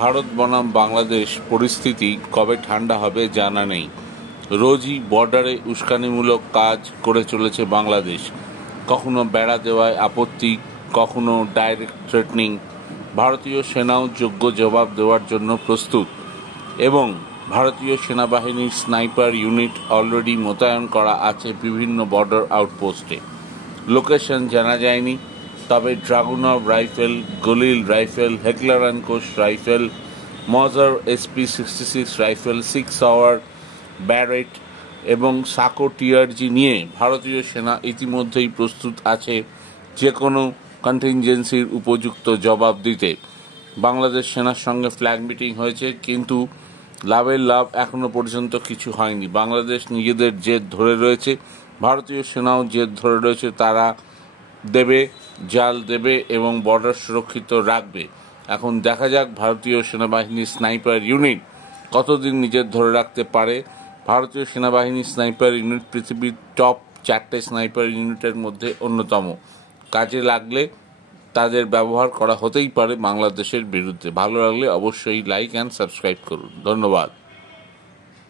ভারত বনাম বাংলাদেশ পরিস্থিতি কবে ঠান্ডা হবে জানা নেই। রোজই বর্ডারে উস্কানিমূলক কাজ করে চলেছে বাংলাদেশ। কখনো বেড়া দেওয়ায় আপত্তি, কখনো ডাইরেক্ট থ্রেটনিং। ভারতীয় সেনাও যোগ্য জবাব দেওয়ার জন্য প্রস্তুত এবং ভারতীয় সেনাবাহিনীর স্নাইপার ইউনিট অলরেডি মোতায়েন করা আছে বিভিন্ন বর্ডার আউটপোস্টে। লোকেশন জানা যায়নি, তবে Dragunov rifle, Galil rifle, Heckler and Koch rifle, Mauser SP-66 rifle, 6 hour Barrett এবং সাকো টিআরজি নিয়ে ভারতীয় সেনা ইতিমধ্যেই প্রস্তুত আছে যে কোনো কন্টিনজেন্সির উপযুক্ত জবাব দিতে। বাংলাদেশ সেনার সঙ্গে ফ্ল্যাগ মিটিং হয়েছে, কিন্তু লাভের লাভ এখনো পর্যন্ত কিছু হয়নি। বাংলাদেশ নিজেদের জেদ ধরে রয়েছে, ভারতীয় সেনাও জেদ ধরে রয়েছে। তারা দেবে, জাল দেবে এবং বর্ডার সুরক্ষিত রাখবে। এখন দেখা যাক ভারতীয় সেনাবাহিনীর স্নাইপার ইউনিট কতদিন নিজের ধরে রাখতে পারে। ভারতীয় সেনাবাহিনীর স্নাইপার ইউনিট পৃথিবীর টপ 4টে স্নাইপার ইউনিটের মধ্যে অন্যতম। কাজে লাগলে তাদের ব্যবহার করা হতেই পারে বাংলাদেশের বিরুদ্ধে। ভালো লাগলে অবশ্যই লাইক অ্যান্ড সাবস্ক্রাইব করুন। ধন্যবাদ।